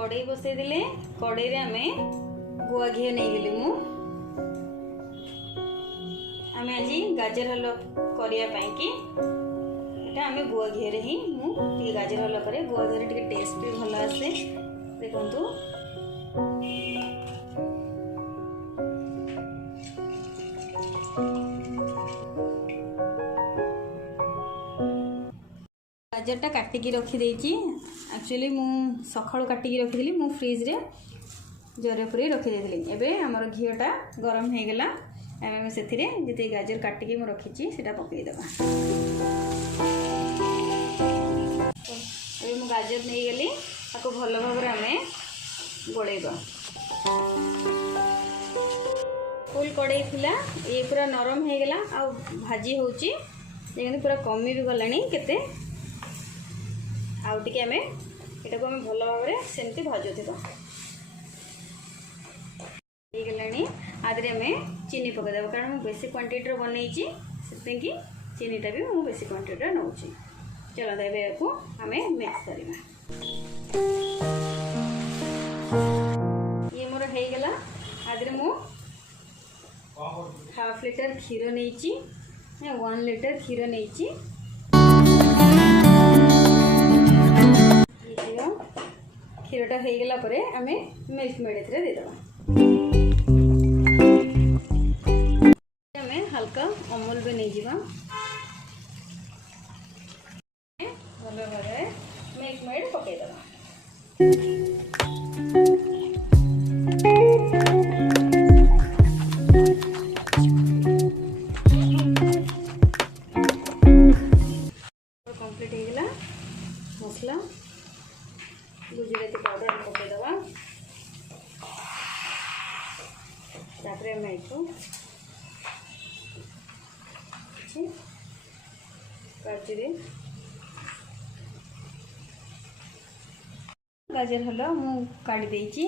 कड़ई बसई देले कड़ई रे आमे गुआ घी नहीं गेली मु आमे आज गाजर हलवा करिया पई कि एटा आमे गुआ घी रे ही मु टी गाजर हलवा करे गुआ घी रे टी टेस्ट भी भल आसे देखंतु गाजरटा काटिकी रखीदे एक्चुअली मु सकाळु काटिकी रखीदी मु फ्रिज रे जरे पूरी रखीदे एबे हमर घीटा गरम हो गला आम से जिते गाजर काटिकी मु रखी से पकई देबा मु गाजर नहीं गली आपको भल भाव आम गोलेबा फुल कड़ई थिला ये पूरा नरम हो गला आ भाजी होची लेकिन पूरा कमी भी गलानी केते आउ टिके आमे एटा को आमे भल भाव में सेमती भाजुथिबा हे गलानी आदरे आमे चीनी पका देबा कारण मु बेसी क्वांटिटी रो बनैची सेते कि चीनीटा भी मु बेसी क्वांटिटी रो नउची चलो देबे को आमे मिक्स करिबा ये मोर हे गला आदरे मु हाफ लीटर क्षीर नैची 1 लीटर क्षीर नैची क्षीरटा हो गला परे आमे मिल्क मेड एथरे दे देबा आमे हल्का अमूल भी नहीं जीवा भलो भाबे मिल्क मेड पके देबा कंप्लीट हो गला मसला गुजराती पाउडर पके देवा तापरे मैको काजरे गाजर हलवा मु काढ़ी देची